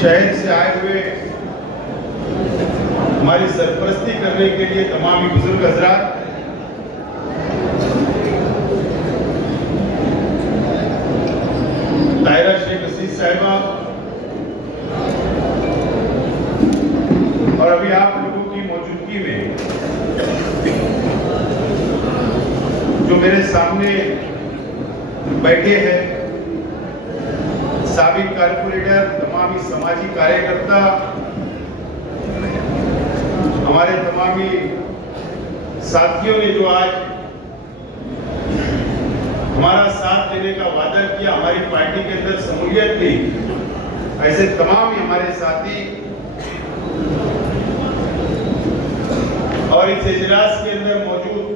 शहर से आए हुए हमारी सरपरस्ती करने के लिए तमाम बुजुर्ग हजरात, ताहिरा शेख असीस साहिबा और अभी आप लोगों की मौजूदगी में जो मेरे सामने बैठे हैं साबिक कारपोरेटर, तमामी समाजी कार्यकर्ता, हमारे तमामी साथियों ने जो आज हमारा साथ देने का वादा किया, हमारी पार्टी के अंदर शमूलियत ली, ऐसे तमाम हमारे साथी और इस इजलास के अंदर मौजूद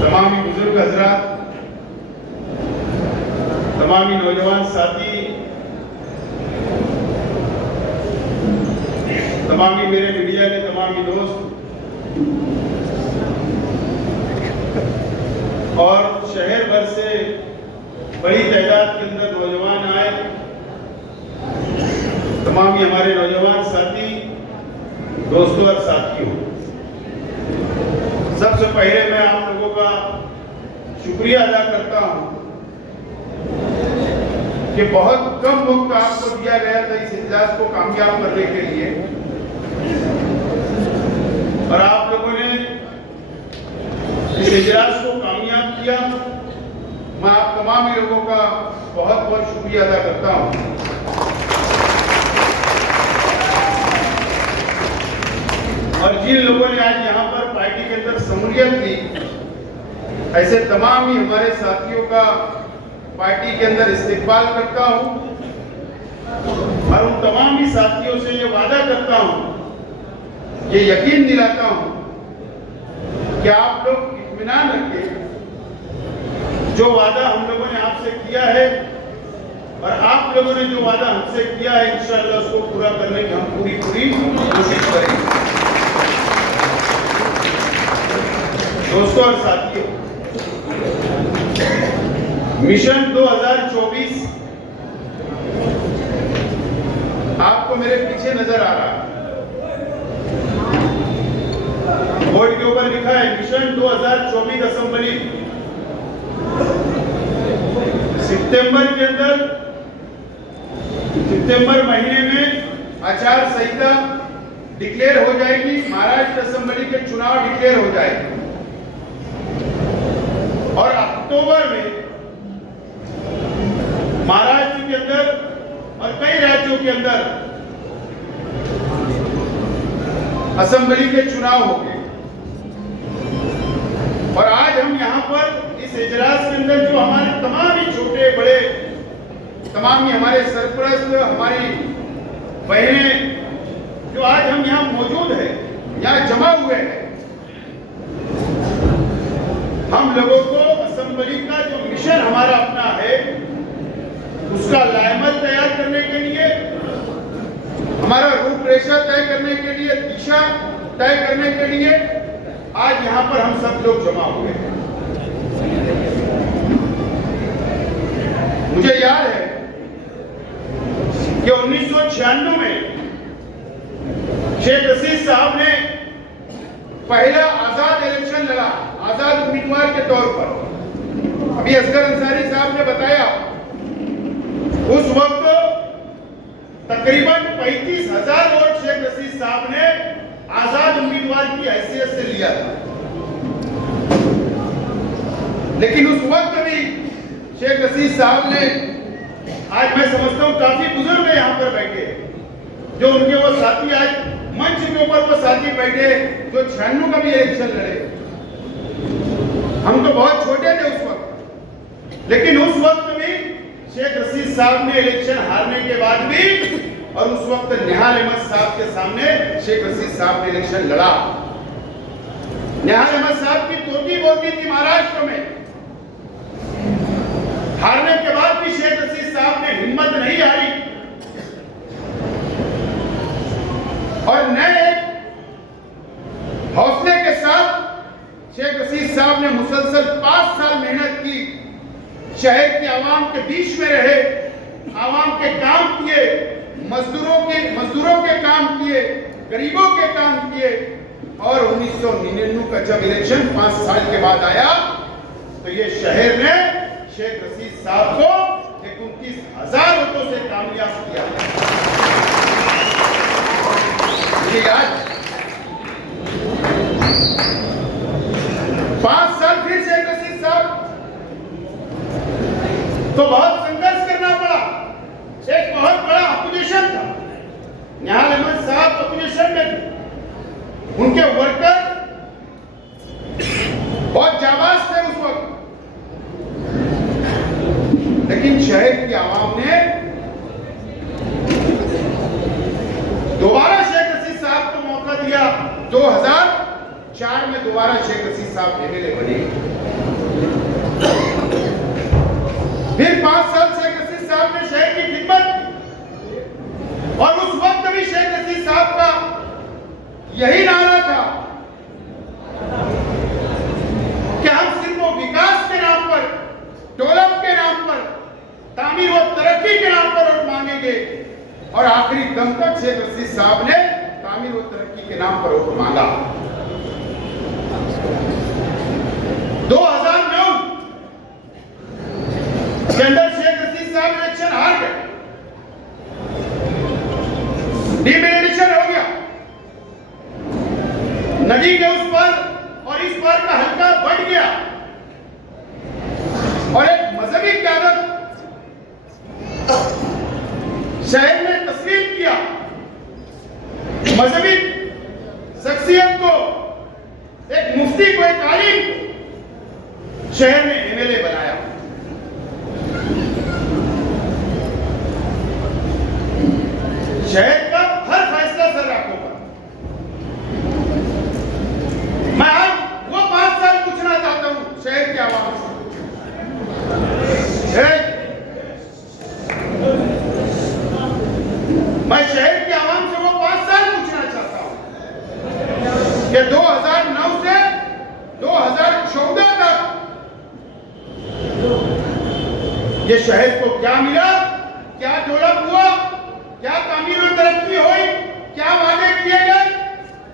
तमाम बुजुर्ग हजरात, तमामी नौजवान साथी, तमामी मेरे मीडिया के तमामी दोस्त और शहर भर से बड़ी तादाद के अंदर नौजवान आए, तमामी हमारे नौजवान साथी, दोस्तों और साथियों, सबसे पहले मैं आप लोगों का शुक्रिया अदा करता हूं कि बहुत कम वक्त आपको दिया गया था इस इजलास को कामयाब करने के लिए और आप लोगों ने इस इजलास को कामयाब किया। मैं आप तमाम लोगों का बहुत बहुत शुक्रिया अदा करता हूं। और जिन लोगों ने आज यहाँ पर पार्टी के अंदर शमूलियत ली, ऐसे तमाम ही हमारे साथियों का पार्टी के अंदर इस्तेकबाल करता हूं और उन तमाम ही साथियों से ये वादा करता हूं, ये यकीन दिलाता हूं कि आप लोग इत्मीनान रखें, जो वादा हम लोगों ने आपसे किया है और आप लोगों ने जो वादा हमसे किया है, इंशाअल्लाह उसको पूरा करने की हम पूरी कोशिश करेंगे। दोस्तों और साथियों, मिशन 2024 आपको मेरे पीछे नजर आ रहा है, बोर्ड के ऊपर लिखा है मिशन 2024 असेंबली। सितंबर के अंदर, सितंबर महीने में आचार संहिता डिक्लेयर हो जाएगी, महाराष्ट्र असेंबली के चुनाव डिक्लेयर हो जाएंगे और अक्टूबर में महाराष्ट्र के अंदर और कई राज्यों के अंदर असेंबली के चुनाव होंगे। और आज हम यहाँ पर इस इजलास के अंदर जो हमारे तमाम ही छोटे बड़े, तमाम ही हमारे सरपरस्त, हमारी बहनें जो आज हम यहाँ मौजूद है, यहाँ जमा हुए हैं, हम लोगों को असेंबली का जो मिशन हमारा अपना है उसका लाइमत तैयार करने के लिए, हमारा रूपरेखा तय करने के लिए, दिशा तय करने के लिए आज यहाँ पर हम सब लोग जमा हुए हैं। मुझे याद है कि 1996 में शेख असीस साहब ने पहला आजाद इलेक्शन लड़ा, आजाद उम्मीदवार के तौर पर। अभी असगर अंसारी साहब ने बताया, उस वक्त तकरीबन 35,000 वोट शेख असीस साहब ने आजाद उम्मीदवार की हैसियत से लिया था। लेकिन उस वक्त भी शेख असीस साहब ने, आज मैं समझता हूं काफी बुजुर्ग यहाँ पर बैठे, जो उनके वो साथी आज मंच के ऊपर वो साथी बैठे जो 96 का भी इलेक्शन लड़े। हम तो बहुत छोटे थे उस वक्त, लेकिन उस वक्त भी शेख असीस साहब ने इलेक्शन हारने के बाद भी, और उस वक्त निहाल अहमद साहब के सामने शेख असीस साहब ने इलेक्शन लड़ा। निहाल अहमद साहब की तोती बोलती थी महाराष्ट्र में, हारने के बाद भी शेख असीस साहब ने हिम्मत नहीं हारी और नए हौसले के साथ शेख असीस साहब ने मुसलसल 5 साल मेहनत की, शहर के आवाम के बीच में रहे, आवाम के काम किए, मजदूरों के काम किए, गरीबों के काम किए। और 1999 का जब इलेक्शन 5 साल के बाद आया तो ये शहर ने शेख रशीद साहब को 29,000 वोटों से कामयाब किया। ये आज 5 साल फिर शेख रशीद साहब तो बहुत संघर्ष करना पड़ा। एक बहुत बड़ा अपोजिशन था, निहाल अहमद साहब अपोजिशन में थे, उनके वर्कर बहुत जाबाज थे उस वक्त। लेकिन शहर की आवाम ने दोबारा शेख रशीद साहब को मौका दिया। 2004 में दोबारा शेख रशीद साहब एमएलए बने। फिर 5 साल शेख रशीद साहब ने शहर की खिदमत की। और उस वक्त भी शेख रशीद साहब का यही नारा था कि हम सिर्फ वो विकास के नाम पर, डेवलप के नाम पर, तामीर व तरक्की के नाम पर वोट मांगेंगे। और आखिरी दम तक शेख रशीद साहब ने तामीर व तरक्की के नाम पर वोट मांगा। 2009 के अंदर शेख रशीद साहब इलेक्शन हार गए, डिमोलिशन हो गया। नदी के उस पार और इस पार का हल्का बढ़ गया। और एक मजहबी क्यादत शहर में तस्लीम किया। मजहबी शख्सियत को, एक मुफ्ती को, एक आलिम को शहर में एमएलए बनाया। शहर का हर फैसला सर आपको पर। मैं आज वो 5 साल पूछना चाहता हूं शहर की आवाम से। मैं शहर की आवाम से वो 5 साल पूछना चाहता हूं कि 2009 से 2014 तक ये शहर को क्या मिला, क्या डेवलप हुआ, क्या तामीर और तरक्की हुई, क्या वादे किए गए।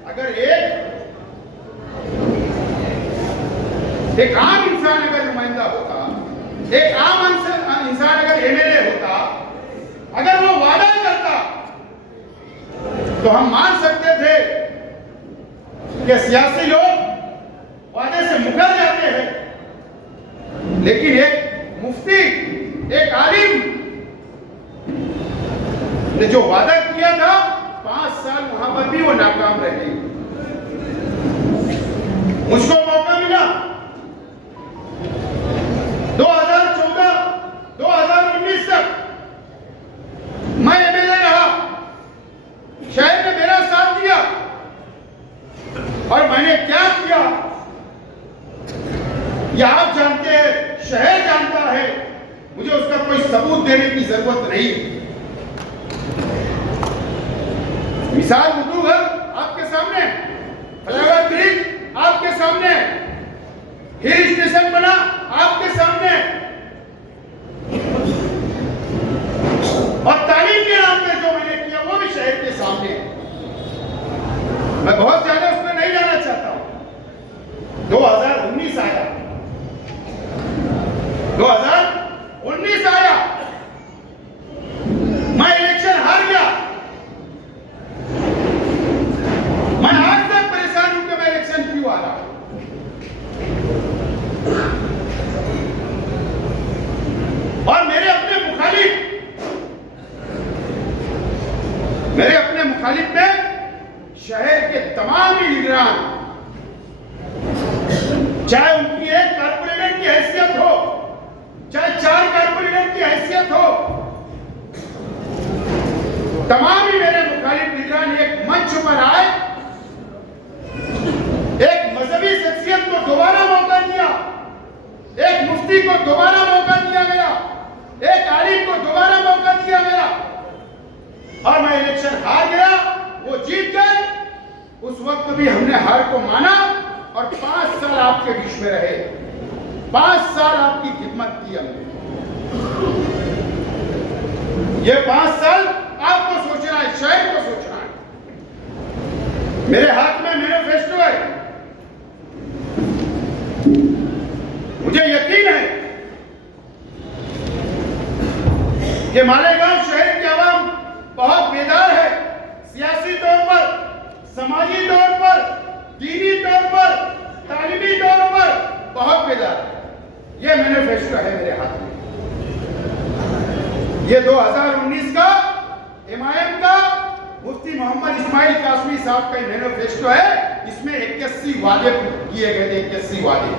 अगर एक आम इंसान अगर नुमाइंदा होता, एक आम इंसान अगर एमएलए होता, अगर वो वादा करता तो हम मान सकते थे कि सियासी लोग वादे से मुकर जाते हैं। लेकिन एक मुफ्ती, एक आलिम ने जो वादा किया था 5 साल वहां पर भी वो नाकाम रहे। मुझको मौका मिला 2014, 2019 तक मैं एमएलए रहा। शहर ने मेरा साथ दिया और मैंने क्या किया ये आप जानते हैं, शहर जानता है। मुझे उसका कोई सबूत देने की जरूरत नहीं। मिसाल उर्दू घर आपके सामने, फ्लाईओवर ब्रिज आपके सामने, हिल स्टेशन बना आपके सामने, और तालीम के नाम पे जो मैंने किया वो भी शहर के सामने। मैं बहुत ज्यादा उसमें नहीं जाना चाहता हूं। 2019 आया, 2019 आया, मैं इलेक्शन हार गया। मैं आज तक परेशान हूं कि मैं इलेक्शन क्यों हारा। और मेरे अपने मुखालिफ में शहर के तमाम लीडरान, चाहे उनकी एक कारपोरेटर की हैसियत हो, चाहे 4 कारपोरेटर की हैसियत हो, तमाम ही मेरे मुखालिफ लीडरान एक मंच पर आए, एक मजहबी शख्सियत को दोबारा मौका दिया, एक मुफ्ती को दोबारा मौका दिया गया, एक आलिम को दोबारा मौका दिया गया। और मैं इलेक्शन हार गया, वो जीत गए। उस वक्त भी हमने हार को माना और 5 साल आपके बीच में रहे, 5 साल आपकी खिदमत की हमने। ये 5 साल आपको मेरे हाथ में मैनिफेस्टो है। मुझे यकीन है कि मालेगांव शहर की आवाम बहुत बेदार है, सियासी तौर पर, समाजी तौर पर, दीनी तौर पर, तालीमी तौर पर बहुत बेदार है। ये मैनिफेस्टो है मेरे हाथ में। ये 2019 का एमआईएम का मुफ्ती मोहम्मद इस्माइल कासमी साहब का मैनिफेस्टो है। इसमें 81 वादे किए गए थे, 81 वादे।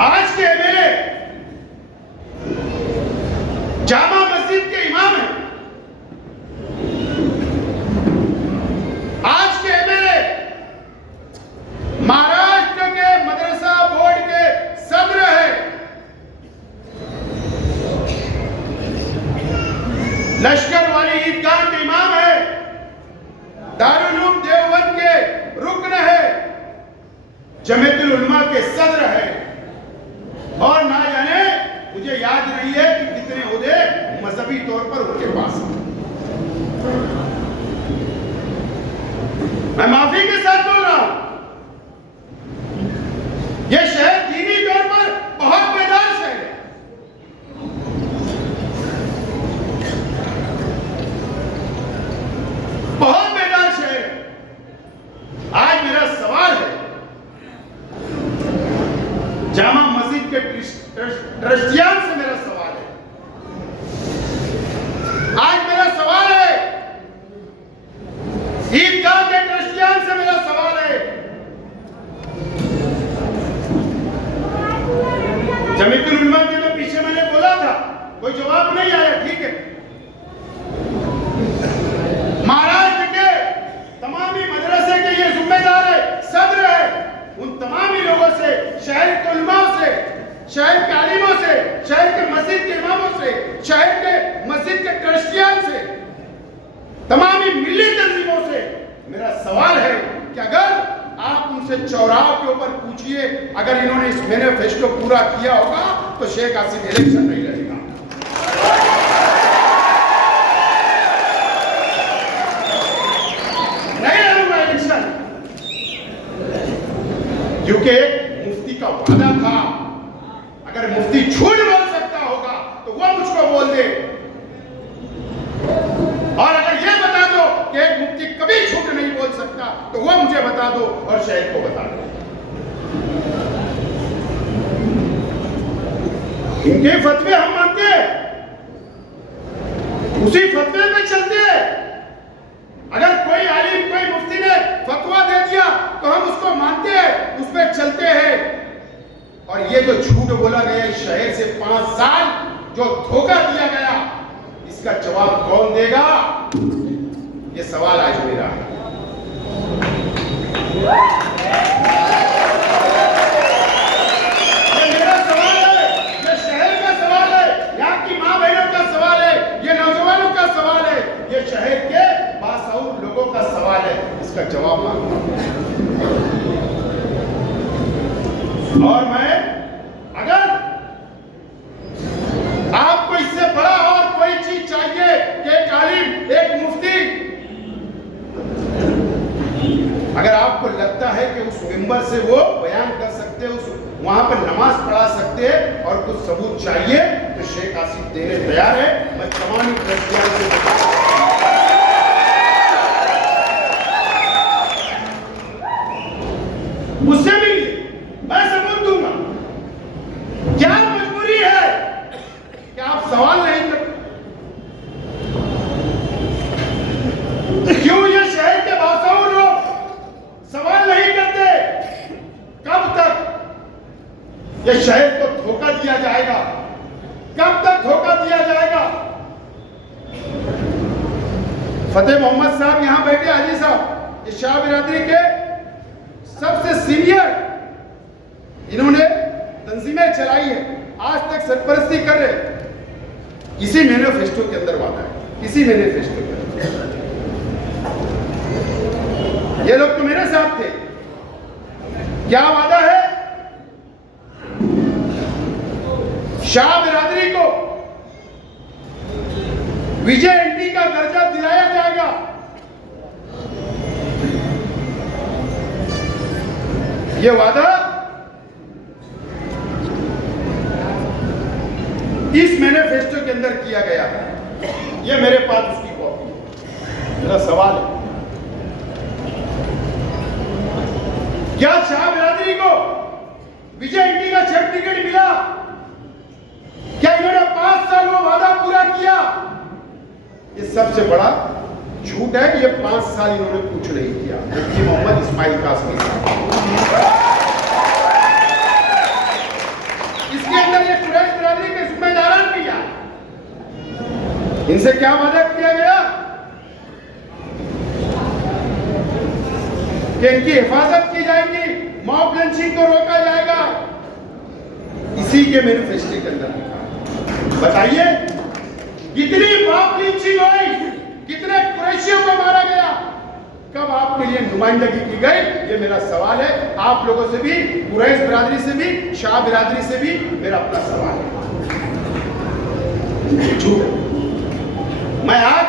आज के एमएलए जामा मस्जिद के इमाम हैं। आज के एमएलए महाराष्ट्र के मदरसा बोर्ड के सदर है। लश्कर वाली ईदगाह के इमाम है। दारुल उलूम देवबंद के रुकन है। जमीयतुल उलमा के सदर है। और ना जाने मुझे याद नहीं है कि कितने ओहदे मजहबी तौर पर उनके पास हैं। मैं माफी के साथ बोल रहा हूं, यह शहर दीनी तौर पर बहुत बेदार शहर है। बहुत बेदार शहर है। आज मेरा सवाल है, जामा मस्जिद के ट्रस्टियान से मेरा सवाल है, आज मेरा सवाल है, ईदगाह के ट्रस्टियान से मेरा सवाल है। जमीयतुल उलमा के तो पीछे मैंने बोला था, कोई जवाब नहीं आया, ठीक है। महाराष्ट्र के तमामी मदरसे के ये जिम्मेदार है, सदर है। उन तमामी लोगों से, शहर के उलमाओं से, शहर के आलिमों से, शहर के मस्जिद के इमामों से, शहर के मस्जिद के ट्रस्टियान से, तमामी मिली तंजीमों से मेरा सवाल है कि अगर आप उनसे चौराहों के ऊपर पूछिए, अगर इन्होंने इस मैनिफेस्टो पूरा किया होगा तो शेख हासिन इलेक्शन नहीं लड़ेगा। नहीं लड़ूंगा इलेक्शन, क्योंकि मुफ्ती का वादा था। अगर मुफ्ती झूठ बोल सकता होगा तो वो मुझको बोल दे, और अगर ये बता दो कि एक मुफ्ती कभी झूठ नहीं बोल सकता तो वो मुझे बता दो और शहर को बता दो। इनके फतवे हम मानते हैं, उसी फतवे पे चलते हैं। अगर कोई आलिम, कोई मुफ्ती ने फतवा दे दिया तो हम उसको मानते हैं, उस पर चलते हैं। और ये जो झूठ बोला गया इस शहर से 5 साल जो धोखा दिया गया, इसका जवाब कौन देगा? ये सवाल आज मेरा है। ये मेरा सवाल है, ये शहर का सवाल है, यहाँ की माँ बहनों का सवाल है, ये नौजवानों का सवाल है, ये शहर के बासाउर लोगों का सवाल है। इसका जवाब मांगो। और मैं, अगर आपको इससे बड़ा और कोई चीज चाहिए कि एक आलिम, एक मुफ्ती, अगर आपको लगता है कि उस मिंबर से वो बयान कर सकते, उस वहां पर नमाज पढ़ा सकते हैं और कुछ सबूत चाहिए तो शेख हासिन देने तैयार है। मैं तमाम ट्रस्टियों से मुझसे मिलिए, मैं सबूत दूंगा। क्या मजबूरी है कि आप सवाल नहीं करते? क्यों ये शहर के बासाउर लोग सवाल नहीं करते? कब तक ये शहर को धोखा दिया जाएगा? कब तक धोखा दिया जाएगा? फतेह मोहम्मद साहब यहां बैठे, हाजी साहब, ये शाह बिरादरी के सबसे सीनियर, इन्होंने तंजीमें चलाई है, आज तक सरपरस्ती कर रहे। इसी मैनिफेस्टो के अंदर वादा है, इसी मैनिफेस्टो के अंदर। ये लोग तो मेरे साथ थे। क्या वादा है? शाह विजय एंटी का दर्जा दिलाया जाएगा। ये वादा इस मैनिफेस्टो के अंदर किया गया है। ये मेरे पास उसकी कॉपी है। मेरा सवाल है, क्या शाह बिरादरी को विजय एंटी का सर्टिफिकेट मिला? क्या इन्होंने 5 साल में वादा पूरा किया? ये सबसे बड़ा झूठ है कि ये 5 साल इन्होंने कुछ नहीं किया। मुफ्ती मोहम्मद इस्माइल कासमी साहब, इसके अंदर ये कुरैश बिरादरी के जिम्मेदारान भी आए। इनसे क्या वादा किया गया कि इनकी हिफाजत की जाएगी, मॉब लिंचिंग को रोका जाएगा। इसी के मैनिफेस्टो के अंदर बताइए कितनी मॉब लिंचिंग हुई, कितने कुरैशियों को मारा गया, कब आपके लिए नुमाइंदगी की गई? ये मेरा सवाल है। आप लोगों से भी, कुरैश बिरादरी से भी, शाह बिरादरी से भी मेरा अपना सवाल है। झूठ। मैं आज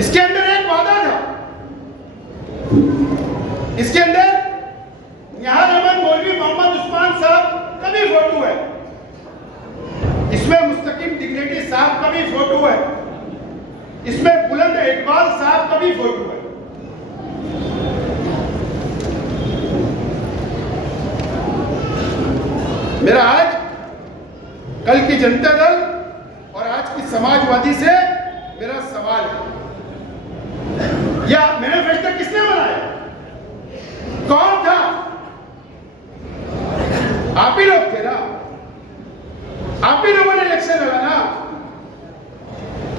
इसके अंदर एक वादा था, इसके अंदर निहाल अहमद मौलवी मोहम्मद उस्मान साहब का भी फोटो है, इसमें मुस्तकीम डिग्नेटी साहब का भी फोटो है, इसमें बुलंद इकबाल साहब का भी फोटो है। मेरा आज कल की जनता दल और आज की समाजवादी से मेरा सवाल है, या मैनिफेस्टो किसने बनाया? कौन था? आप ही लोग थे ना, आप ही लोगों ने इलेक्शन लड़ा ना।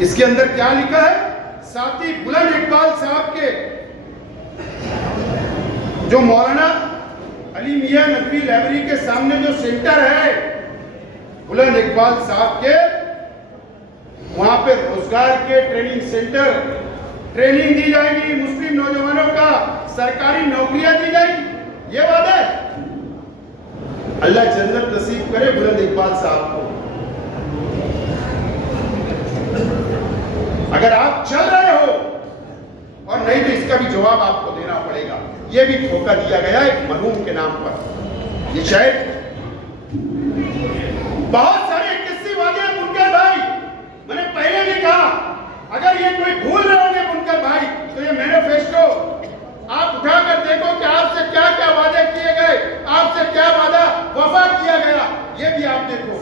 इसके अंदर क्या लिखा है? साथी बुलंद इकबाल साहब के जो मौलाना अली मियां नकवी लाइब्रेरी के सामने जो सेंटर है, बुलंद इकबाल साहब के वहां पे रोजगार के ट्रेनिंग सेंटर, ट्रेनिंग दी जाएगी, मुस्लिम नौजवानों का सरकारी नौकरियां दी जाएगी। ये वादा है। अल्लाह जन्नत नसीब करे बुलंद इकबाल साहब को। अगर आप चल रहे हो, और नहीं तो इसका भी जवाब आपको देना पड़ेगा। यह भी धोखा दिया गया एक मरहूम के नाम पर। ये शायद बहुत सारे किस्से वादे हैं बुनकर भाई, मैंने पहले भी कहा, अगर ये कोई भूल रहे होंगे बुनकर भाई, तो ये मैनिफेस्टो आप उठाकर देखो कि आपसे क्या क्या वादे किए गए, आपसे क्या वादा वफा किया गया, ये भी आप देखो।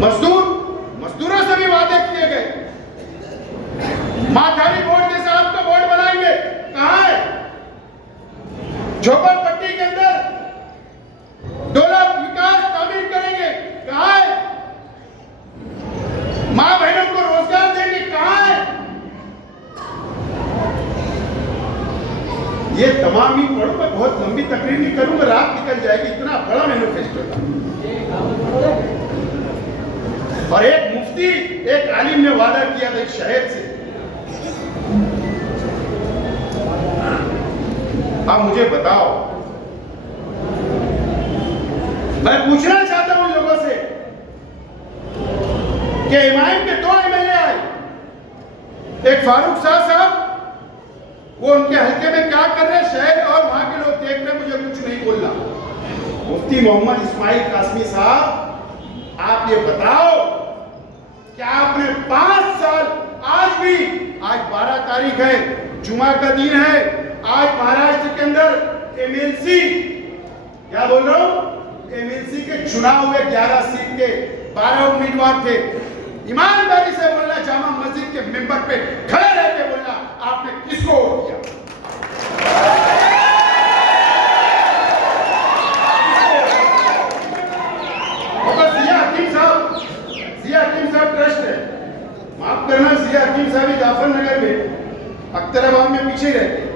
मजदूरों से भी वादे किए गए। माथारी बोर्ड जैसा आपका बोर्ड बनाएंगे, कहां है? झोपड़पट्टी के अंदर डोला विकास तामीर करेंगे, कहां है? मां बहनों को रोजगार देंगे, कहां है? ये तमाम ही पढ़ो। मैं बहुत लंबी तकरीर नहीं करूंगा, रात निकल जाएगी। इतना बड़ा मैनिफेस्टो था। और एक मुफ्ती, एक आलिम ने वादा किया था इस शहर से। अब मुझे बताओ, मैं पूछना चाहता हूं लोगों से कि इमाम के 2 एमएलए आए, एक फारूक शाह साहब, वो उनके हल्के में क्या कर रहे हैं शहर और वहां के लोग देख रहे, मुझे कुछ नहीं बोलना। मुफ्ती मोहम्मद इस्माइल कासमी साहब, आप ये बताओ कि आपने 5 साल, आज 12 तारीख है, जुमा का दिन है, आज महाराष्ट्र के अंदर एमएलसी, क्या बोल रहा हूं, एमएलसी के चुनाव हुए 11 सीट के 12 उम्मीदवार थे। ईमानदारी से बोलना, जामा मस्जिद के मेंबर पे खड़े रहकर बोलना, आपने किसको वोट किया? जिया हकीम साहब ट्रस्ट है, माफ करना, जिया हकीम साहब जाफर नगर में अख्तराबाद में पीछे रहते।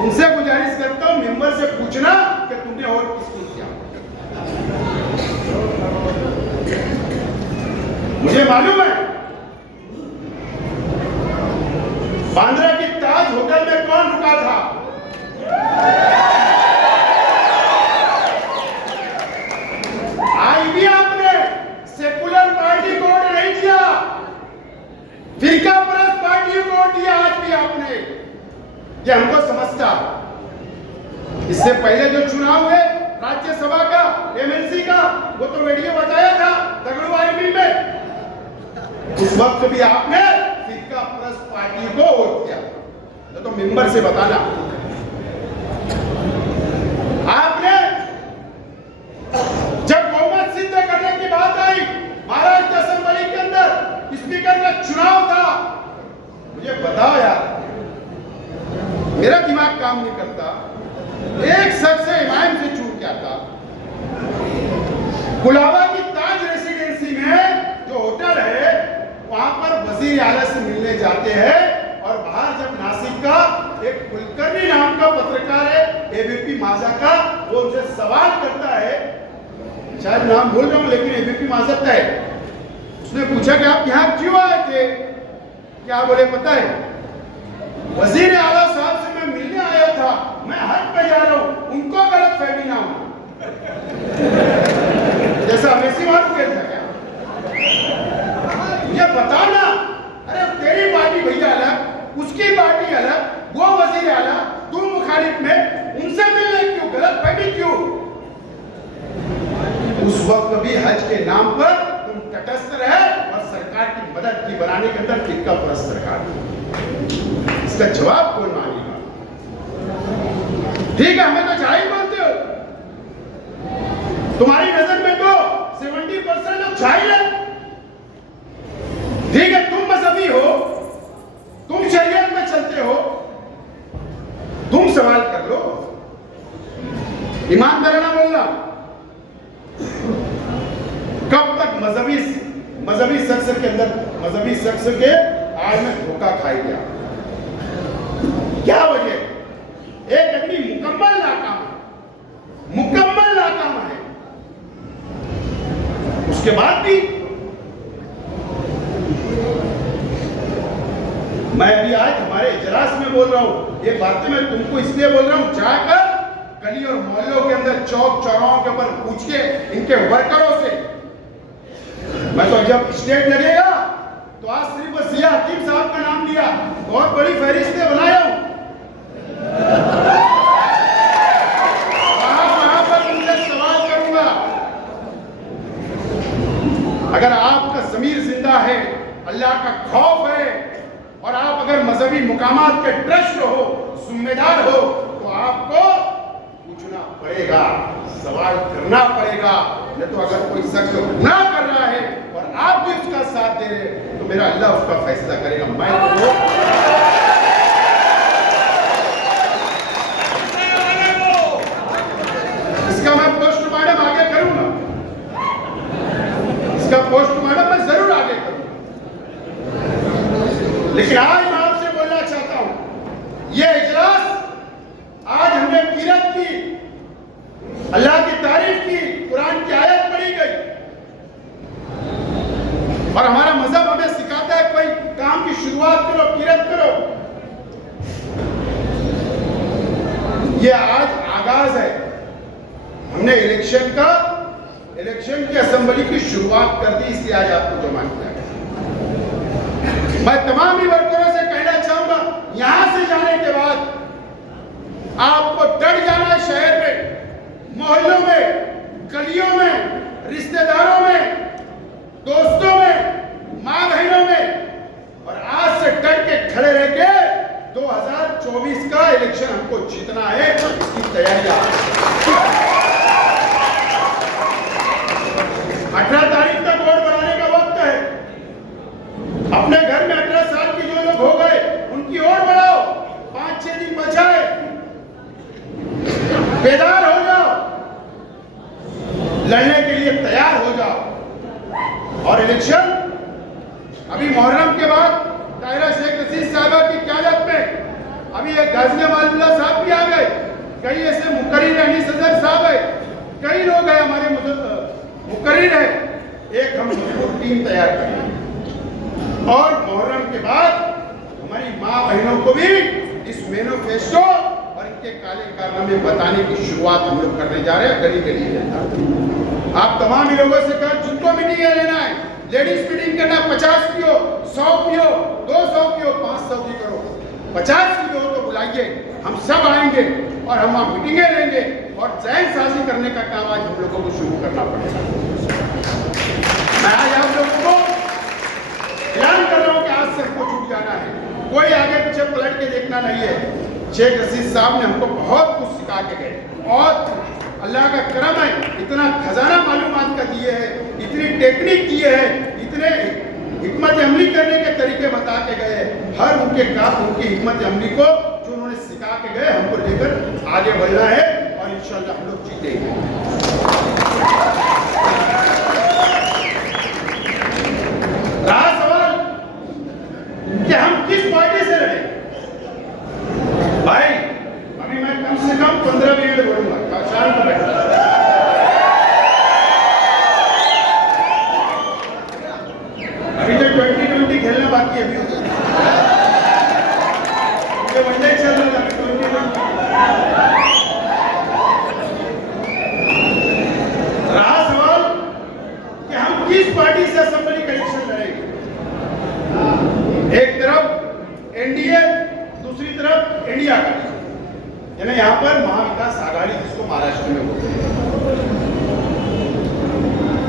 उनसे गुजारिश करता हूं, मेंबर से पूछना कि तुमने वोट किसको किया। मुझे मालूम है बांद्रा की ताज होटल में कौन रुका था। आई भी आपने ये हमको समझता। इससे पहले जो चुनाव हुए राज्यसभा का, एमएलसी का, वो तो वीडियो बताया था दगड़ू आईबी में। उस वक्त भी आपने फिरका परस्त पार्टी को वोट किया, तो मेंबर से बताना। आपने जब बहुमत सिद्ध करने की बात आई, महाराष्ट्र असेंबली के अंदर स्पीकर का चुनाव था, मुझे बताओ यार, मेरा दिमाग काम नहीं करता। एक शख्स से इमाम से चूक क्या था। कुलाबा की ताज रेसिडेंसी में जो होटल है, वहां पर वजीर आला से मिलने जाते हैं, और बाहर जब नासिक का एक कुलकर्णी नाम का पत्रकार है एबीपी माझा का, वो उनसे सवाल करता है, शायद नाम भूल रहा हूं लेकिन एबीपी माझा का है। उसने पूछा कि आप यहाँ क्यों आए थे? क्या बोले पता है? वजीर आला साहब से मैं मिलने आया था, मैं हज पे जा रहा हूं, उनको गलत फहमी ना हो। जैसा हमें मालूम था क्या? मुझे बताओ ना, अरे तेरी पार्टी भैया अलग, उसकी पार्टी अलग, वो वजीर आला, तुम मुखालिफ में, उनसे मिलने क्यों, गलत फहमी क्यों? उस वक्त भी हज के नाम पर तुम तटस्थ रहे और सरकार की मदद की बनाने के अंदर फिरका परस्त सरकार। इसका जवाब कौन मांगेगा? ठीक है, हमें तो जाहिल बोलते हो, तुम्हारी नजर में तो 70% लोग जाहिल है। ठीक है, तुम मजहबी हो, तुम शरीयत में चलते हो, तुम सवाल कर लो, ईमानदाराना बोलना। कब तक मजहबी शख्स के अंदर, मजहबी शख्स के आड़ में धोखा खाई गया? क्या वजह? एक आदमी मुकम्मल नाकाम है, उसके बाद भी मैं अभी आज हमारे इजलास में बोल रहा हूं, ये बातें मैं तुमको इसलिए बोल रहा हूं, जाकर गली और मोहल्लों के अंदर, चौक चौराहों के ऊपर पूछ के इनके वर्करों से। मैं तो जब स्टेट लगेगा तो आज सिर्फ जिया हकीम साहब का नाम लिया, बहुत बड़ी फहरिस्तें बनाया हूं। वहां पर उनसे सवाल करूंगा, अगर आपका ज़मीर जिंदा है, अल्लाह का खौफ है, और आप अगर मजहबी मुकामात के ट्रस्ट हो, जिम्मेदार हो, तो आपको पूछना पड़ेगा, सवाल करना पड़ेगा। नहीं तो अगर कोई शख्स गुनाह कर रहा है और आप भी उसका साथ दे रहे, तो मेरा अल्लाह उसका फैसला करेगा। मैं तो इसका मैं पोस्टमार्टम आगे करूंगा, इसका पोस्टमार्टम मैं जरूर आगे करूंगा। लेकिन आज मैं आपसे बोलना चाहता हूं, यह इजलास आज हमने कीरत की, अल्लाह की तारीफ की, कुरान की आयत पढ़ी गई, और हमारा मजहब हमें सिखाता है कोई काम की शुरुआत करो, कीरत करो। यह आज आगाज है, हमने इलेक्शन की असेंबली की शुरुआत कर दी, इसलिए आज आपको जमा किया। मैं तमाम ही वर्करों से कहना चाहूंगा, यहां से जाने के बाद आपको डर जाना है। शहर में, मोहल्लों में, गलियों में, रिश्तेदारों में, दोस्तों में, मां बहनों में, और आज से डट के खड़े रह के 2024 का इलेक्शन हमको जीतना है, इसकी तैयारी 18 तारीख तक वोट बनाने का वक्त है। अपने घर में 18 साल के जो लोग हो गए उनकी वोट बढ़ाओ, 5-6 दिन बचा है, बेदार हो जाओ, लड़ने के लिए तैयार हो जाओ। और इलेक्शन अभी मुहर्रम के बाद ताहिरा शेख रशीद साहबा की क़यादत में अभी एक गाजी अमानुल्लाह साहब भी आ गए, कई ऐसे मुकर्रिर अली सदर साहब है, कई लोग हैं हमारे मुकर्रिर है। एक हम टीम तैयार करेंगे और मुहर्रम के बाद हमारी माँ बहनों को भी इस मैनिफेस्टो और इनके काले कारनामे बताने की शुरुआत हम लोग करने जा रहे हैं, गली गली में। आप तमाम ही लोगों से कहा जिनको मीटिंग लेना है, लेडीज मीटिंग करना, 50 पियो, 100 पियो, 200 पियो, 500 की करो, 50 की हो तो बुलाइए, हम सब आएंगे और हम वहाँ मीटिंगें लेंगे और जहन साजी करने का काम आज हम लोगों को शुरू करना पड़ेगा। मैं आज आप लोगों को ऐलान कर रहा हूँ कि आज से हमको छूट जाना है, कोई आगे पीछे पलट के देखना नहीं है। शेख रशीद साहब ने हमको बहुत कुछ सिखा के गए और अल्लाह का करम है, इतना खजाना मालूमात का दिए है, इतनी टेक्निक दिए है, इतने हिकमत अमली करने के तरीके बता के गए। हर उनके काम, उनकी हिकमत अमली को जो उन्होंने सिखा के गए, हमको लेकर आगे बढ़ना है और इंशाअल्लाह हम लोग जीतेंगे। रहा सवाल कि हम किस पार्टी से लड़े, भाई अभी मैं कम से कम 15 मिनट बोलूंगा, शांत बैठो। अभी तो 2020 खेलना बाकी है, अभी वनडे चल रहा है, 2020 रहा सवाल कि हम किस पार्टी से असेंबली का इलेक्शन लड़ेंगे। एक तरफ एनडीए, दूसरी तरफ इंडिया का, यानी यहाँ पर महाविकास आघाड़ी जिसको महाराष्ट्र में बोलते हैं।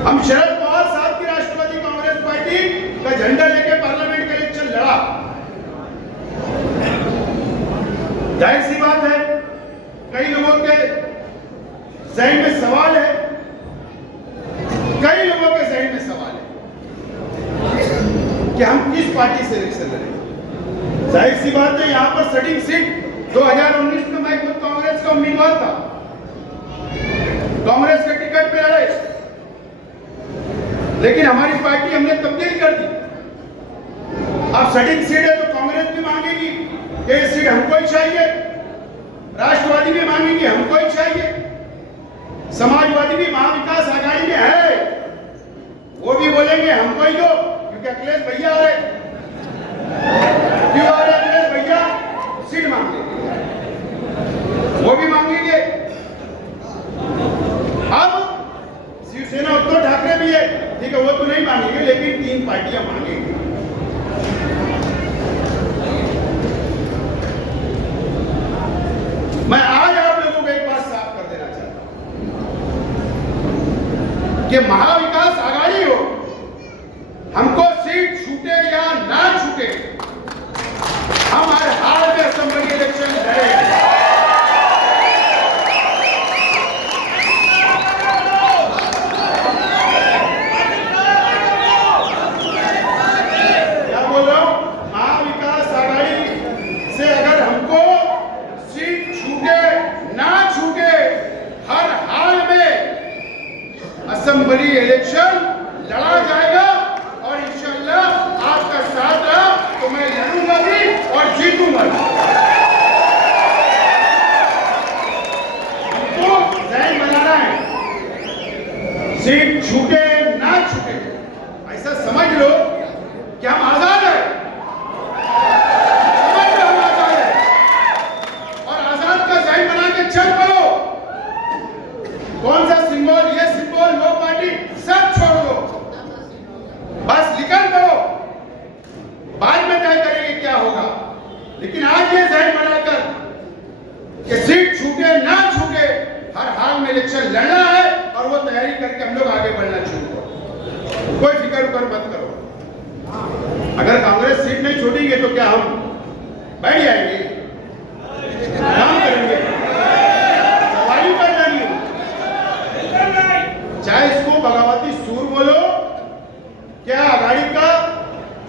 हम शरद पवार साहब की राष्ट्रवादी कांग्रेस पार्टी का झंडा लेके पार्लियामेंट का इलेक्शन लड़ा। जाहिर सी बात है, कई लोगों के जहन में सवाल है, कई लोगों के जहन में सवाल है कि हम किस पार्टी से इलेक्शन लड़ेंगे। जाहिर सी बात है, यहाँ पर सेटिंग सीट 2019 में मैं खुद कांग्रेस का उम्मीदवार था, कांग्रेस के टिकट पे लड़े, लेकिन हमारी पार्टी हमने तब्दील कर दी। अब सेटिंग सीट है तो कांग्रेस भी मांगेगी कि ये सीट हमको ही चाहिए, राष्ट्रवादी भी मांगेंगे हमको ही चाहिए, समाजवादी भी महाविकास आघाड़ी में है, वो भी बोलेंगे हमको ही दो, क्योंकि अखिलेश भैया आ रहे। क्यों आ रहे अखिलेश भैया? सीट मांगेंगे, वो भी मांगेंगे। अब शिवसेना उद्धव ठाकरे भी है, ठीक है, वो तो नहीं मांगेंगे, लेकिन 3 पार्टियां मांगेंगी। मैं आज आप लोगों को एक बात साफ कर देना चाहता हूं कि महाविकास आघाड़ी हो, हमको सीट छूटे या ना छूटे, हम हर हाल में असेंबली इलेक्शन लड़ेंगे। क्या बोल रहा हूं? महाविकास आघाड़ी से अगर हमको सीट छूटे ना छूटे, हर हाल में असेंबली इलेक्शन लड़ा जाएगा और इंशाअल्लाह आपका साथ रहा तो मैं लड़ूंगा भी और जीतूंगा भी। हमको जहन बनाना है, सीट छूटे ना छूटे, ऐसा समझ लो कि हम आजाद हैं, समझ लो हम आजाद हैं, और आजाद का जहन बना के चल पड़ो। कौन सा सिंबल, ये सिंबल, वो पार्टी, सब छोड़ दो, बस निकल पड़ो। बाद में तय करेंगे क्या होगा, लेकिन आज ये जहन बनाकर कि सीट छूटे ना छूटे, हर हाल में इलेक्शन लड़ना है और वो तैयारी करके हम लोग आगे बढ़ना शुरू करो। कोई फिक्र उकर मत करो। अगर कांग्रेस सीट नहीं छोड़ेंगे तो क्या हम बैठ जाएंगे, काम करेंगे, सवारी पर नहीं हो। चाहे इसको बगावती सूर बोलो, क्या आघाड़ी का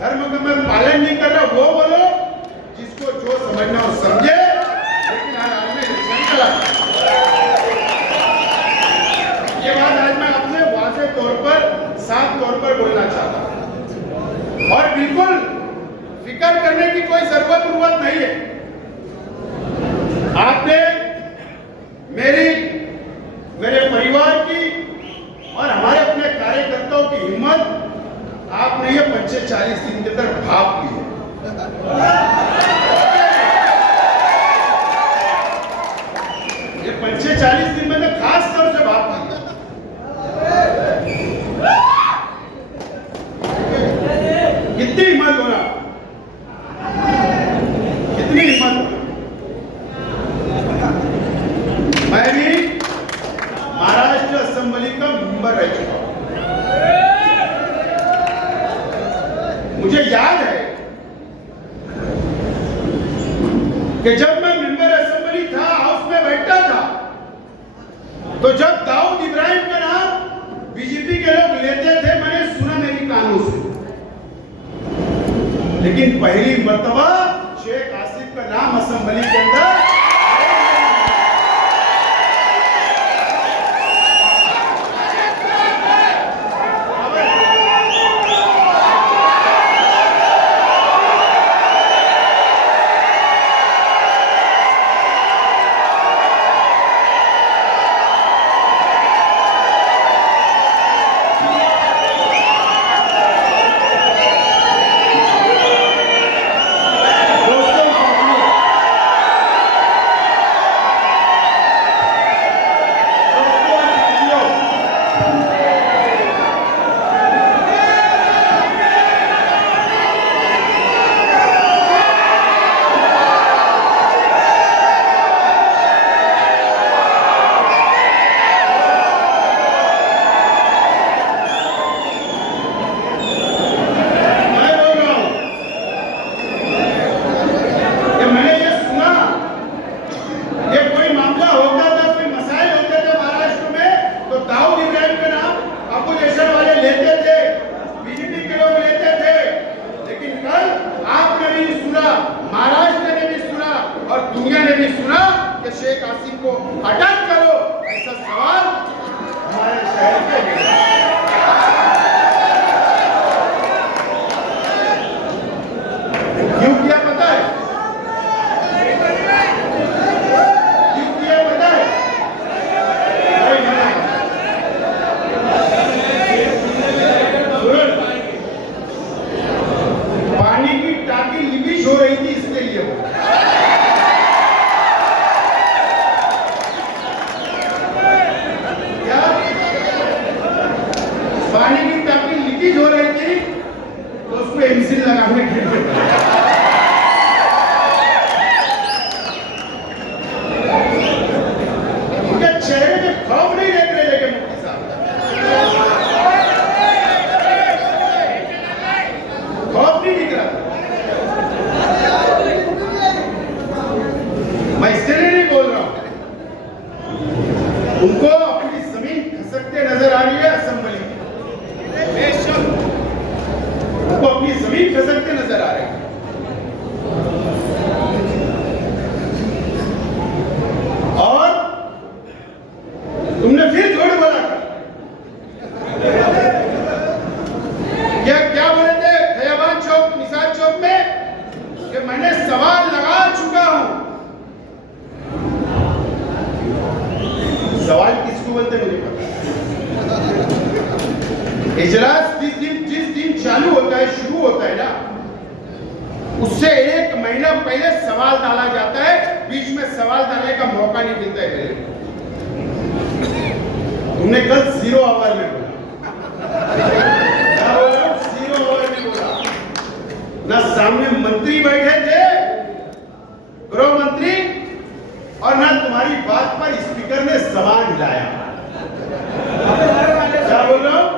धर्म का मैं पालन नहीं कर रहा वो बोलो, जिसको जो समझना हो समझे, लेकिन हर हाल में इलेक्शन चला। ये बात आज मैं अपने वाज़े तौर पर, साफ तौर पर बोलना चाहता हूं और बिल्कुल फिक्र करने की कोई जरूरत नहीं है। आपने मेरे परिवार की और हमारे अपने कार्यकर्ताओं की हिम्मत आपने ये 45 दिन के अंदर भाप ली है। ये 45 दिन में तो खास तौर से भाप ली है। कितनी हिम्मत होना, कितनी हिम्मत होना। लेकिन पहली मर्तबा शेख आसिफ का नाम असेंबली के अंदर शेख आसिफ को अटक करो, ऐसा सवाल हमारे शहर के लिए। क्यों किया पता है? क्यों किया पता है? पानी की टाकी लीकेज हो रही थी, इसके लिए वो पानी की टाकी लीकेज हो रही थी तो उसको एमसील लगाने के लिए उनके चेहरे में खौफ नहीं देख रहे, लेकिन मुफ्ती साहब खौफ नहीं दिख रहा। मैं इसके लिए नहीं बोल रहा हूं, उनको अपनी जमीन खसकते नजर आ रही है असेंबली में, उनको अपनी जमीन खसकते नजर आ रही है। और तुमने फिर झूठ बोला था। क्या बोले थे खयाबान चौक, निसार चौक में कि मैंने सवाल लगा चुका हूं। सवाल किसको बोलते मुझे पता। इजलास जिस दिन चालू होता है, शुरू होता है ना, उससे 1 महीना पहले सवाल डाला जाता है, बीच में सवाल डालने का मौका नहीं मिलता है मेरे। तुमने कल 0 आवर में बोला, क्या बोला? 0 आवर में बोला ना। सामने मंत्री बैठे थे, गृह मंत्री, और ना तुम्हारी बात पर स्पीकर ने जबान हिलाया। क्या बोल रहा हूं?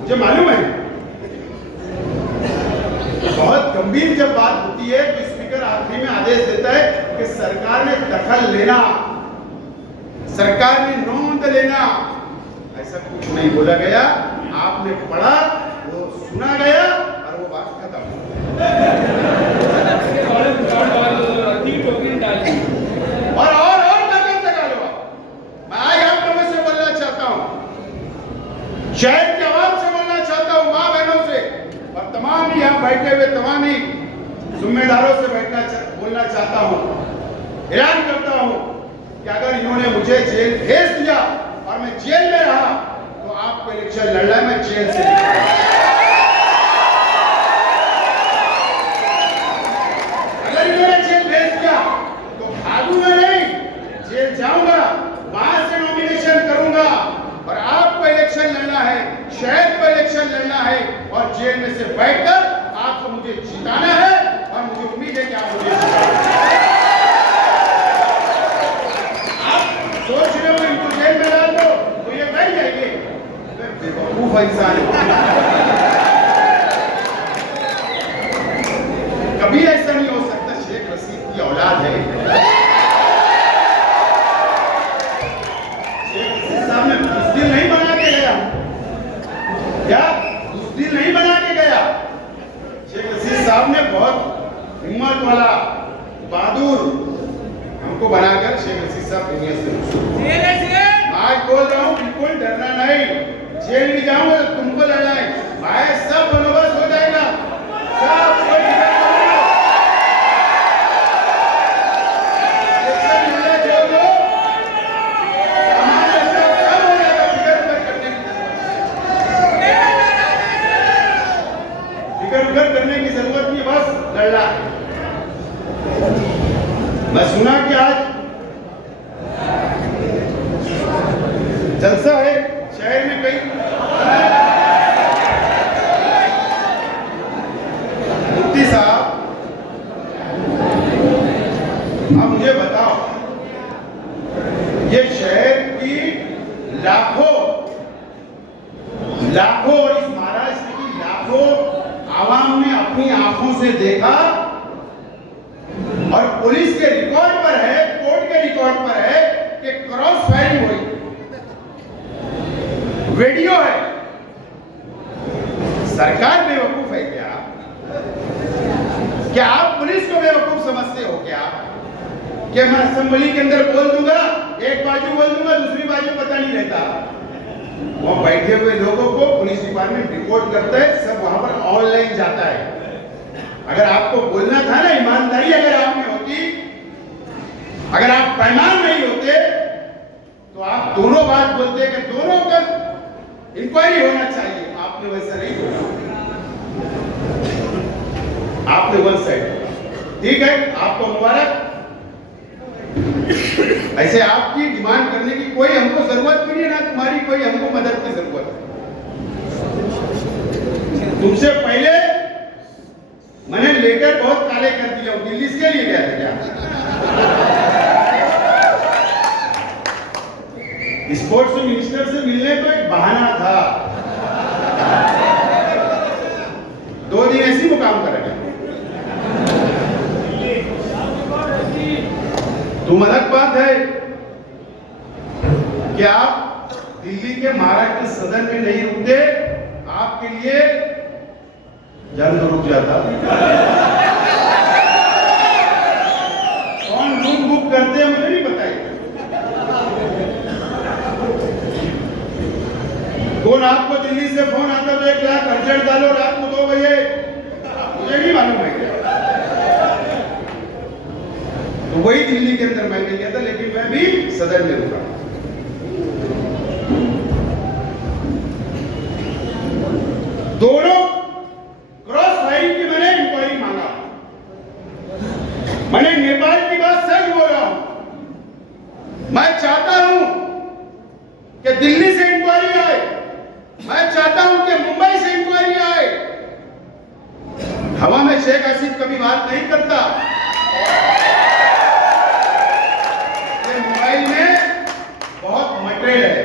मुझे मालूम है बहुत गंभीर जब बात होती है तो स्पीकर आखिरी में आदेश देता है कि सरकार ने दखल लेना, सरकार ने नोंद लेना। ऐसा कुछ नहीं बोला गया, आपने पढ़ा, वो सुना गया और वो बात खत्म। और ताकत लगा लो। मैं आज आप लोगों से बोलना चाहता हूं, शहर की आवाज से बोलना चाहता हूं, मां बहनों से और तमाम यहां बैठे हुए तमाम ही जिम्मेदारों से बोलना चाहता हूं, ऐलान करता हूं कि अगर इन्होंने मुझे जेल भेज दिया और मैं जेल में रहा तो आपको इलेक्शन लड़ना है, मैं जेल से अगर इन्होंने जेल भेज दिया तो भागूंगा नहीं, जेल जाऊंगा, वहां से नॉमिनेशन करूंगा और आपको इलेक्शन लड़ना है, शहर को इलेक्शन लड़ना है और जेल में से बैठकर आपको मुझे जिताना है और मुझे उम्मीद है कि आप मुझे आप सोच रहे हो इनको जेल में डाल दो तो ये बैठ जाएंगे। बेवकूफ इंसान कभी ऐसा नहीं हो सकता। शेख रशीद की औलाद है, दिल नहीं बना के गया, क्या उस दिल नहीं बना के गया शेख रशीद उनको बनाकर शेख रशीद साहब दुनिया से आज बोल रहा हूँ, बिल्कुल डरना नहीं। जेल भी जाऊंगा तो तुमको लड़ना है भाई, सब बंदोबस्त हो जाएगा, सब कोई करने की जरूरत नहीं, बस लड़ना है। मैं सुना कि आज जलसा है शहर में कई। मुफ्ती साहब, आप मुझे बताओ, ये शहर की लाखों और इस महाराष्ट्र की लाखों आवाम ने अपनी आंखों से देखा और पुलिस के रिकॉर्ड पर है, कोर्ट के रिकॉर्ड पर है कि क्रॉस फायरिंग हुई, वीडियो है। सरकार बेवकूफ है क्या आप पुलिस को बेवकूफ समझते हो क्या? कि मैं असेंबली के अंदर बोल दूंगा, एक बाजू बोल दूंगा, दूसरी बाजू पता नहीं रहता। वहां बैठे हुए लोगों को पुलिस डिपार्टमेंट रिपोर्ट करता है, सब वहां पर ऑनलाइन जाता है। अगर आपको बोलना था ना, ईमानदारी अगर आप में होती, अगर आप बेईमान नहीं होते, तो आप दोनों बात बोलते कि दोनों का इंक्वायरी होना चाहिए। आपने वैसा नहीं बोला, आपने वन साइड। ठीक है, आपको मुबारक। ऐसे आपकी डिमांड करने की कोई हमको जरूरत भी नहीं, ना तुम्हारी कोई हमको मदद की जरूरत है। तुमसे पहले मैंने लेटर बहुत काले कर दिया, दिल्ली से लिए गया था क्या? स्पोर्ट्स मिनिस्टर से मिलने को एक बहाना था, 2 दिन ऐसी मुकाम करेंगे। तुम अलग बात है कि आप दिल्ली के महाराष्ट्र सदन में नहीं रुकते, आपके लिए जान तो रुक जाता। कौन रूम बुक करते हैं मुझे नहीं बताइए। कौन आपको दिल्ली से फोन आता तो 1 लाख अर्जेंट डालो रात को 2 बजे, मुझे नहीं मालूम है क्या? तो वही दिल्ली के अंदर मैं नहीं गया था, लेकिन मैं भी सदन में रुका। दोनों क्रॉस फायरिंग की मैंने इंक्वायरी मांगा। मैंने नेपाल की बात सच बोल रहा हूं। मैं चाहता हूं कि दिल्ली से इंक्वायरी आए, मैं चाहता हूं कि मुंबई से इंक्वायरी आए। हवा में शेख हसीब कभी बात नहीं करता। मोबाइल में बहुत मटेरियल है।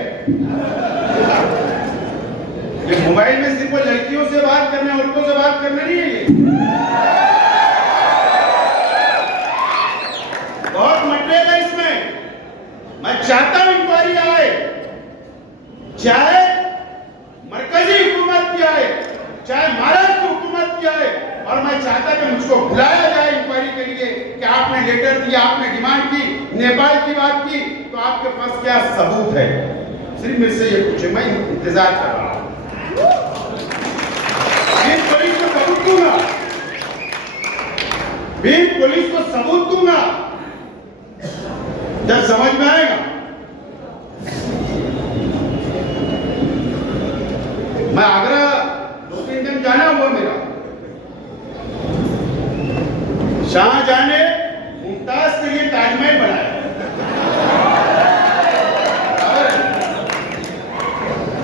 ये मोबाइल में सिर्फ लड़कियों से बात करना, औरतों से बात करना नहीं है। ये बहुत मटेरियल है इसमें। मैं चाहता हूं इंक्वायरी आए, चाहे मरकजी हुकूमत की आए, चाहे महाराष्ट्र हुकूमत की आए। और मैं चाहता कि मुझको बुलाया जाए इंक्वायरी के लिए कि आपने लेटर दिया, आपने डिमांड की, नेपाल की बात की, तो आपके पास क्या सबूत है? सिर्फ मेरे से ये पूछे, मैं इंतजार कर रहा हूं। पुलिस को सबूत दूंगा, पुलिस को सबूत दूंगा जब समझ में आएगा। मैं आगरा 2-3 दिन जाना हुआ मेरा। शाहजहां ने मुमताज के लिए ताजमहल बनाया।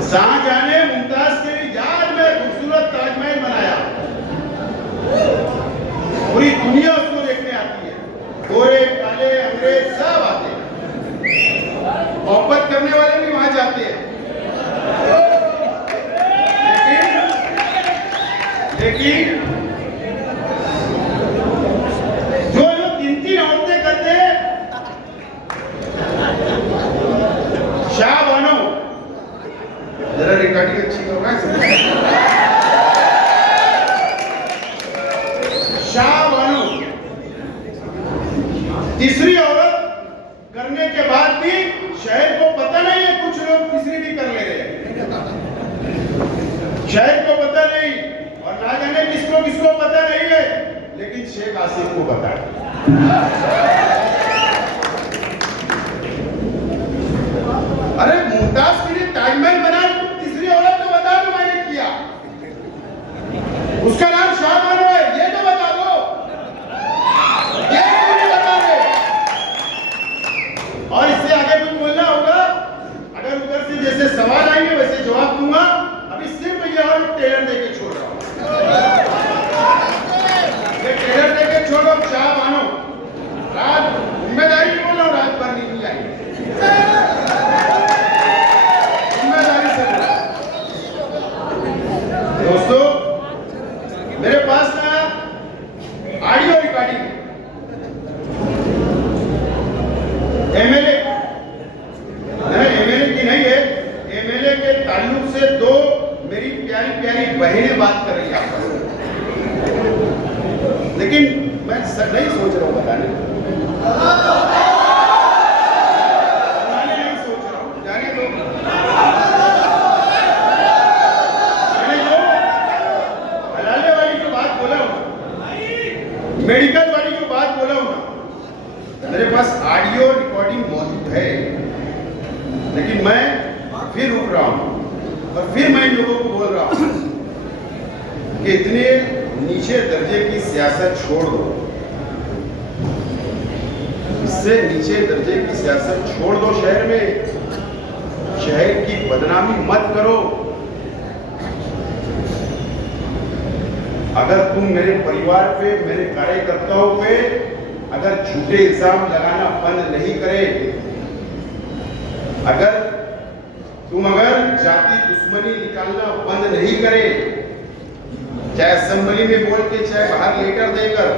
शाहजहां ने मुमताज के लिए याद में खूबसूरत ताजमहल बनाया। पूरी दुनिया उसको देखने आती है, गोरे काले अंग्रेज सब आते हैं, मोहब्बत करने वाले भी वहां जाते हैं। लेकिन जो ऑडियो रिकॉर्डिंग मौजूद है, लेकिन मैं फिर रुक रहा हूं और फिर मैं इन लोगों को बोल रहा हूं कि इतने नीचे दर्जे की सियासत छोड़ दो, इससे नीचे दर्जे की सियासत छोड़ दो। शहर में शहर की बदनामी मत करो। अगर तुम मेरे परिवार पे, मेरे कार्यकर्ताओं पे अगर झूठे इल्जाम लगाना बंद नहीं करे, अगर जाति दुश्मनी निकालना बंद नहीं करे, चाहे असेंबली में बोल के चाहे बाहर लेटर देकर,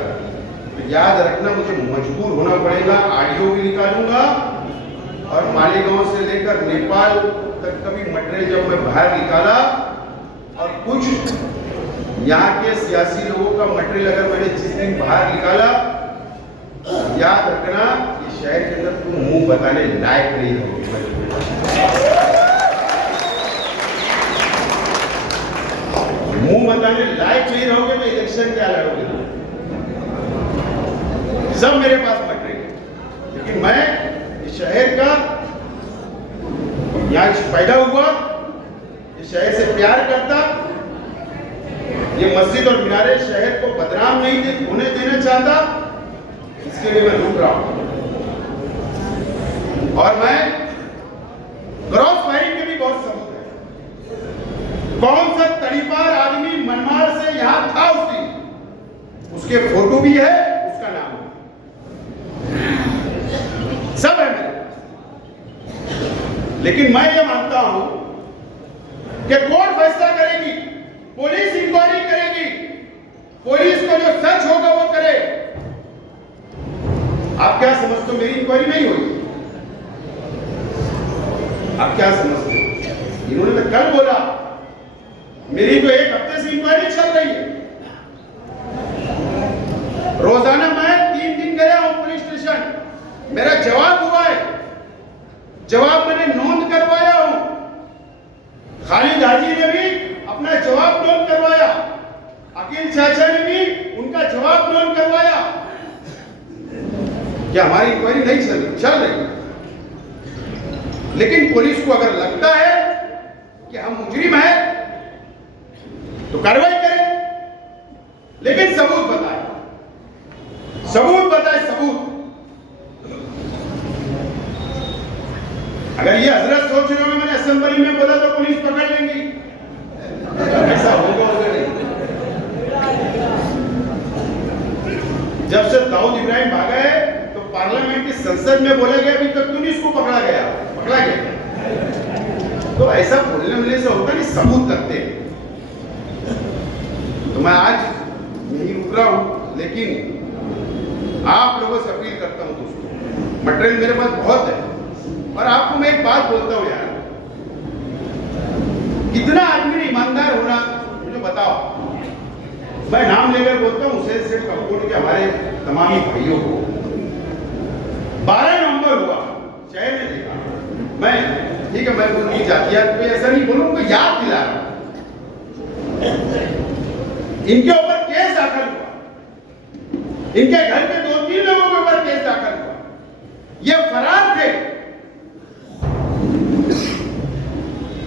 तो याद रखना मुझे मजबूर होना पड़ेगा। ऑडियो भी निकालूंगा और मालेगांव से लेकर नेपाल तक का भी मटेरियल जब मैं बाहर निकाला और कुछ यहाँ के सियासी लोगों का मटेरियल अगर मैंने जिस दिन बाहर निकाला, याद रखना ये शहर के अंदर तुम मुंह बताने लायक नहीं हो। मुंह बताने लायक नहीं रहोगे तो इलेक्शन क्या लड़ोगे? सब मेरे पास मटेरियल, लेकिन मैं इस शहर का यहाँ पैदा हुआ, इस शहर से प्यार करता, ये मस्जिद और मीनारे शहर को बदनाम नहीं होने देना चाहता, इसके लिए मैं रुक रहा हूं। और मैं क्रॉस फायरिंग के भी बहुत सबूत है। कौन सा तड़ीपार आदमी मनमाड़ से यहां था उस दिन, उसके फोटो भी है, उसका नाम है, सब है मेरे। लेकिन मैं ये मानता हूं कि कोर्ट फैसला करेगी, पुलिस इंक्वायरी करेगी, पुलिस को जो सच होगा वो करे। आप क्या समझते हो मेरी इंक्वायरी नहीं हुई? आप क्या समझते हो? इन्होंने तो कल बोला, मेरी तो 1 हफ्ते से इंक्वायरी चल रही है। रोजाना मैं 3 दिन गया हूं पुलिस स्टेशन, मेरा जवाब हुआ है, जवाब मैंने नोंद करवाया हूं। खालिद हाजी ने भी अपना जवाब नोट करवाया, अकील चाचा ने भी उनका जवाब नोट करवाया। क्या हमारी इंक्वायरी नहीं चल रही? लेकिन पुलिस को अगर लगता है कि हम मुजरिम हैं तो कार्रवाई करें, लेकिन सबूत बताए, सबूत बताए, सबूत। अगर ये हजरत सोच रहे हो मैंने असेंबली में बोला तो पुलिस पकड़ लेंगी, ऐसा होगा नहीं। जब से दाऊद इब्राहिम भागा है तो पार्लियामेंट की संसद में बोला गया अभी तक तुम इसको पकड़ा गया। तो ऐसा बोलने मिलने से होता नहीं, सबूत लगते हैं। तो मैं आज यही रुक रहा हूं, लेकिन आप लोगों से अपील करता हूं दोस्तों, मटेरियल मेरे पास बहुत है। और आपको मैं एक बात बोलता हूं यार, कितना आदमी ने ईमानदार होना मुझे बताओ। मैं नाम लेकर बोलता हूं हुसैन सेठ कपूर के हमारे तमामी भाइयों को 12 नवंबर हुआ, शहर ने देखा। मैं ठीक है, मैं उनकी जातियात पे ऐसा नहीं बोलूं, उनको याद दिला रहा हूं। इनके ऊपर केस दाखिल हुआ, इनके घर के 2-3 लोगों के ऊपर केस दाखिल हुआ, ये फरार थे।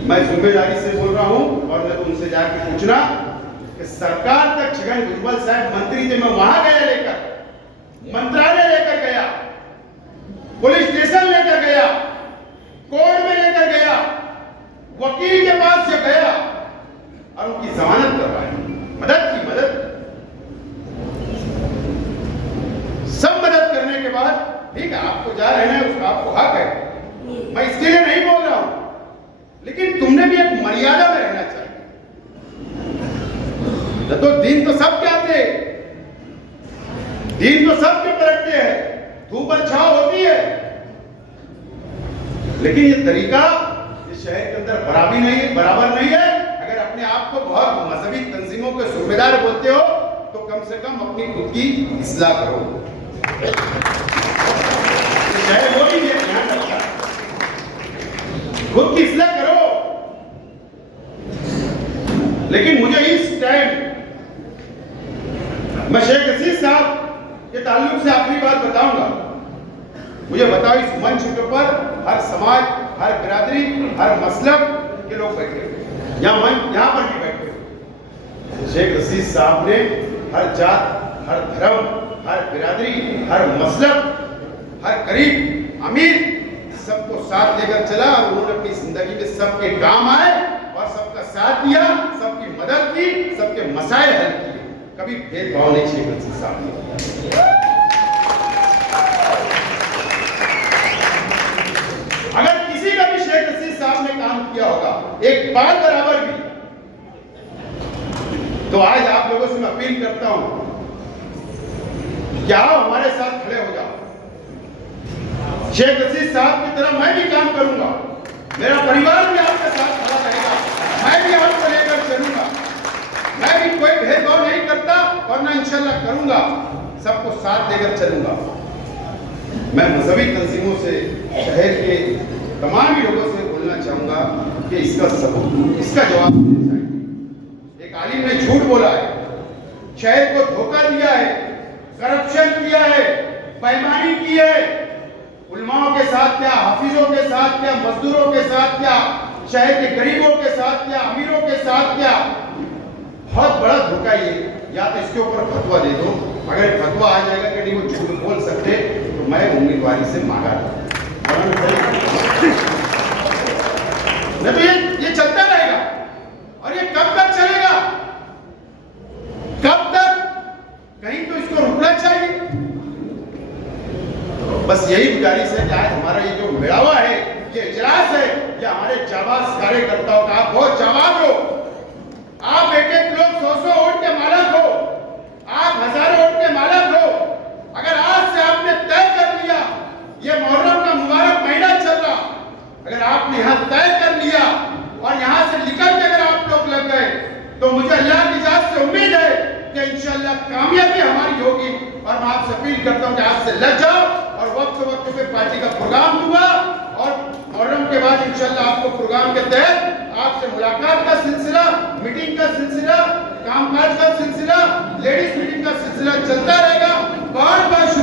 मैं जिम्मेदारी से बोल रहा हूं और मैं उनसे जाकर पूछना कि सरकार तक छगन भुजबल साहब मंत्री थे, मैं वहां गया, लेकर मंत्रालय लेकर गया, पुलिस स्टेशन लेकर गया, कोर्ट में लेकर गया, वकील के पास से गया और उनकी जमानत करवाई, मदद की, मदद, सब मदद करने के बाद ठीक है आपको जा रहे हैं, उसका आपको हक है, मैं इसके लिए नहीं बोल रहा हूं, लेकिन तुमने भी एक मर्यादा में रहना चाहिए। तो दिन तो सब आते, दिन तो सब के परखते हैं, धूप और छाव होती है, लेकिन ये तरीका इस शहर के अंदर बराबर नहीं है। अगर अपने आप को बहुत मजहबी तंजीमों के सूबेदार बोलते हो तो कम से कम अपनी खुद की इस्लाह करो। शहर वो भी ध्यान रखता है, खुद की इस्लाह करो। लेकिन मुझे इस टाइम मैं शेख अजीज साहब के ताल्लुक से आखिरी बात बताऊंगा मुझे बताओ, इस मंच के ऊपर हर समाज, हर बिरादरी, हर मसलब के लोग बैठे हुए, यहाँ पर भी बैठे हुए। शेख रशीद साहब ने हर जात, हर धर्म, हर बिरादरी, हर मसलब, हर गरीब अमीर सबको साथ लेकर चला और उन्होंने अपनी जिंदगी में सबके काम आए और सबका साथ दिया, सबकी मदद की, सबके मसाइल हल किए। कभी भेदभाव नहीं शेख रशीद साहब ने। अगर किसी का भी शेख रशीद साहब ने काम किया होगा एक बार बराबर भी, तो आज आप लोगों से मैं अपील करता हूं कि आओ हमारे साथ खड़े हो जाओ। शेख रशीद साहब की तरह मैं भी काम करूंगा, मेरा परिवार भी आपके साथ खड़ा रहेगा, मैं भी आपको लेकर चलूंगा। मैं भी कोई भेदभाव नहीं करता और ना इंशाल्लाह करूंगा, सबको साथ लेकर चलूंगा। मैं मजहबी तंजीमों से, शहर के तमाम ही लोगों से बोलना चाहूंगा कि इसका सबूत, इसका जवाब देना चाहिए। एक आलिम ने झूठ बोला है, शहर को धोखा दिया है, करप्शन किया है, बेईमानी की है, उलमाओं के साथ क्या, हाफिजों के साथ क्या, मजदूरों के साथ क्या, शहर के गरीबों के साथ क्या, अमीरों के साथ क्या। बहुत बड़ा धोखा ये। या तो इसके ऊपर फतवा दे दो, अगर फतवा आ जाएगा कि नहीं वो झूठ बोल सकते तो मैं उम्मीदवारी से मांगा नहीं तो ये चलता रहेगा। और ये कब तक चलेगा, कब तक? कहीं तो इसको रुकना चाहिए। बस यही गुजारिश है कि आज हमारा ये जो मेड़ावा है, ये इजलास है, ये हमारे जाबाज कार्यकर्ताओं का। आप बहुत जाबाज हो, आप एक एक लोग 100-100 वोट के मालिक हो, आप हजारों वोट के मालिक हो। अगर आज से आपने तय कर लिया, ये मुहर्रम का मुबारक महीना चल रहा, अगर आपने यहाँ तय कर लिया और यहाँ से निकल के अगर आप लोग लग गए, तो मुझे अल्लाह की जात से उम्मीद है कि इंशाल्लाह कामयाबी हमारी होगी। और मैं आपसे अपील करता हूँ कि आज से लग जाओ और वक्त पे पार्टी का प्रोग्राम दूंगा और मुहर्रम के बाद इंशाल्लाह आपको प्रोग्राम के तहत आपसे मुलाकात का सिलसिला, मीटिंग का सिलसिला, कामकाज का सिलसिला, लेडीज मीटिंग का सिलसिला चलता रहेगा। बहुत बहुत